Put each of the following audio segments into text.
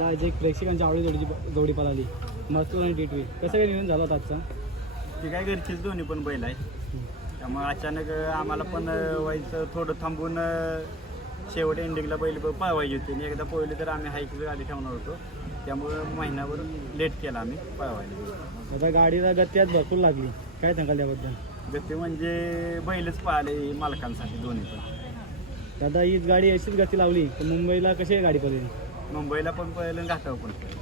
आज एक प्रेक्षकांची आवडी जोडी जोडी पळाली. मस्तूर आणि टिटवी कसं काय नियोजन झालं होतं आजचं? ती काय घरचीच दोन्ही पण बैल आहे. त्यामुळे अचानक आम्हाला पण व्हायचं थोडं थांबून शेवट एंडिंगला बैल पळवायची होती. आणि एकदा पळवली तर आम्ही हाईक गाडी ठेवणार होतो. त्यामुळं महिनाभर लेट केला आम्ही पळवायला. आता गाडीला गती आज भरपूर लागली. काय सांगाल त्याबद्दल? गती म्हणजे बैलच पळाले मालकांसाठी दोन्ही पण. दादा हीच गाडी अशीच गती लावली तर मुंबईला कशी गाडी पळली? मुंबईला पण पळलं आणि घाटावर पण पळलं.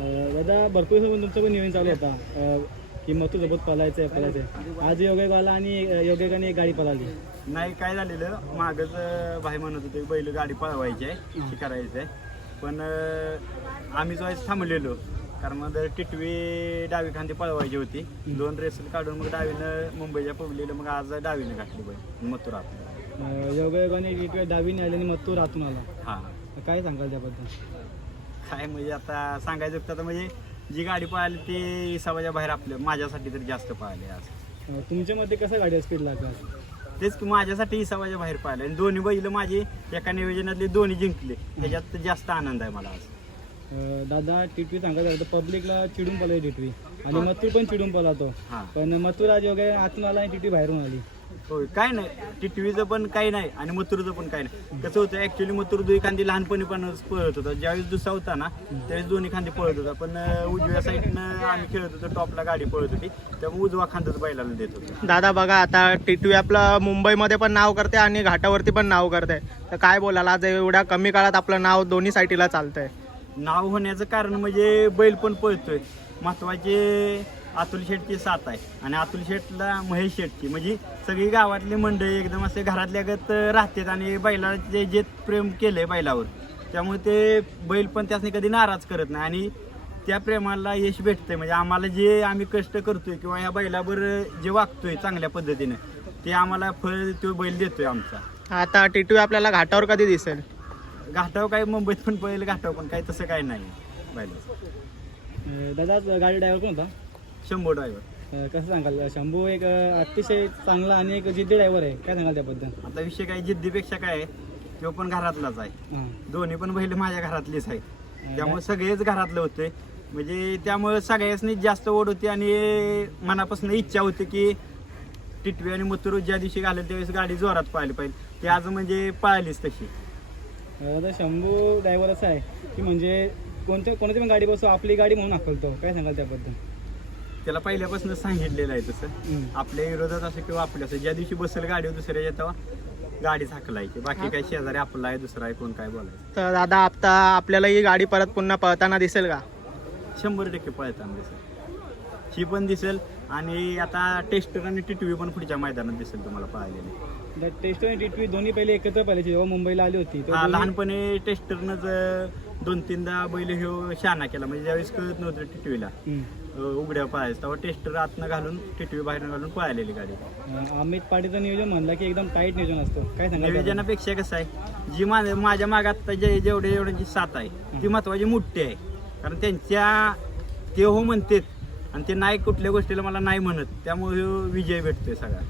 अं, दादा भरपूर दिवसापासून तुमचं पण नियोजन चालू होता अं, की मथुर सोबत पळायचं आहे पळायचं आहे आज योगे आला आणि योगेकाने एक गाडी पळाली. नाही काय झालेलं मागच भाई म्हणत होते बैल गाडी पळवायची आहे हे करायचं आहे. पण अं, आम्ही जो आहे थांबलेलो. कारण मग टिटवी डावी खांदी पळवायची होती. दोन रेसल काढून मग डावीनं मुंबईच्या पबलीला मग आज डावीनं घातली बैल मथुरा आपल्याला योगायोगाने एक वेळ डावीने आली आणि मथुर आतून आला. हा. काय सांगाल त्याबद्दल? काय म्हणजे आता सांगायचं तर आता म्हणजे जी गाडी पळाली ती सवाच्या बाहेर आपल्या माझ्यासाठी तरी जास्त पळाली आज. अं, तुमच्या मते कसं गाडी स्पीड लागतात तेच की माझ्यासाठी ही सवाच्या बाहेर पळाली. आणि दोन्ही बैल माझे एका नियोजनातले दोन्ही जिंकले. त्याच्यात जास्त आनंद आहे मला आज. अं, दादा टिटवी सांगायचं होतं पब्लिकला चिडून पळाली टिटवी. आणि मथुर पण चिडून पळातो हा. पण मथुर आज योगे आतून आला आणि टिटवी बाहेरून आली होय काय नाही. टिटवीचं पण काही नाही आणि मथुरचं पण काही नाही. कसं होतं ऍक्च्युली मथुर दुई खांदी लहानपणी पण पळत होता. ज्यावेळेस दुसरा होता ना त्यावेळेस दोन्ही खांदी पळत होता. पण अं, उजव्या साईडनं आम्ही खेळत होतो टॉपला गाडी पळत होती. त्यामुळे उजवा खांदाच बैलाला देत होतो. दादा बघा आता टिटवी आपलं मुंबईमध्ये पण नाव करते आणि घाटावरती पण नाव करते. तर काय बोलाल आज एवढ्या कमी काळात आपलं नाव दोन्ही साईडला चालतंय. नाव होण्याचं कारण म्हणजे बैल पण पळतोय. महत्त्वाचे अतुल शेटची साथ आहे. आणि अतुल शेटला महेश शेटची. म्हणजे सगळी गावातली मंडळी एकदम असे घरातल्या गत राहतात आणि बैलाचे जे प्रेम केलंय बैलावर त्यामुळे ते बैल पण त्यासनी कधी नाराज करत नाही. आणि त्या प्रेमाला यश भेटतंय. म्हणजे आम्हाला जे आम्ही कष्ट करतोय किंवा या बैलावर जे वागतोय चांगल्या पद्धतीने ते आम्हाला फळ तो बैल देतोय आमचा. आता टिटू आपल्याला घाटावर कधी दिसेल? घाटावर काय मुंबईत पण पळेल घाटावर पण काय तसं काय नाही. अं, दादा आज गाडी ड्रायव्हर कोण होता? शंभर ड्रायव्हर अं, कसं सांगाल? शंभू एक अं, अतिशय चांगला आणि एक जिद्दी ड्रायव्हर आहे. काय सांगाल त्याबद्दल? आता विषय काय जिद्दीपेक्षा काय आहे तो पण घरातलाच आहे. हां. दोन्ही पण बैल माझ्या घरातलीच आहे त्यामुळे सगळेच घरातले होते. म्हणजे त्यामुळे सगळ्यासनी जास्त ओढ होती आणि मनापासून इच्छा होती की टिटवी आणि मथुर ज्या दिवशी घालेल त्यावेळेस गाडी जोरात पाहिली पाहिजे. ती आज म्हणजे पळालीच तशी. आता शंभू ड्रायव्हर असा आहे की म्हणजे कोणत्या कोणाची पण गाडी बसतो आपली गाडी म्हणून हाकलतो. काय सांगाल त्याबद्दल? त्याला पहिल्यापासून सांगितलेलं आहे तसं. आपल्या विरोधात असं किंवा आपल्या असं ज्या दिवशी बसेल गाडीवर दुसऱ्या तेव्हा गाडीच हाकलायची. बाकी काय शेजारी आपला आहे दुसरा आहे कोण काय बोलायचं. तर दादा आता आपल्याला ही गाडी परत पुन्हा पळताना दिसेल का? शंभर टक्के पळताना दिसेल. ही पण दिसेल. आणि आता टेस्टर आणि टिटवी पण पुढच्या मैदानात दिसेल तुम्हाला पळालेली टेस्ट आणि टिटवी दोन्ही पहिले एकत्र पाहिजे जेव्हा मुंबईला आली होती तेव्हा हा लहानपणी टेस्टरनंच दोन तीनदा बैल ह्यो शहाणा केला. म्हणजे ज्यावेळेस कळत नव्हतं टिटवीला हम्म. अं, उघड्या पळायचं तेव्हा टेस्टर आतनं घालून टिटवी बाहेर घालून पळालेली गाडी. अं, अमित पाटीलचं नियोजन म्हणलं की एकदम टाईट नियोजन असतं. काय सांगाल त्याबद्दल? नियोजनापेक्षा कसं आहे जी माझ्या माझ्या मागात जे जेवढे जेवढ्यांची साथ आहे ती महत्वाची मोठी आहे. कारण त्यांच्या ते हो म्हणतात आणि ते नाही कुठल्या गोष्टीला मला नाही म्हणत. त्यामुळे विजय भेटतोय सगळा.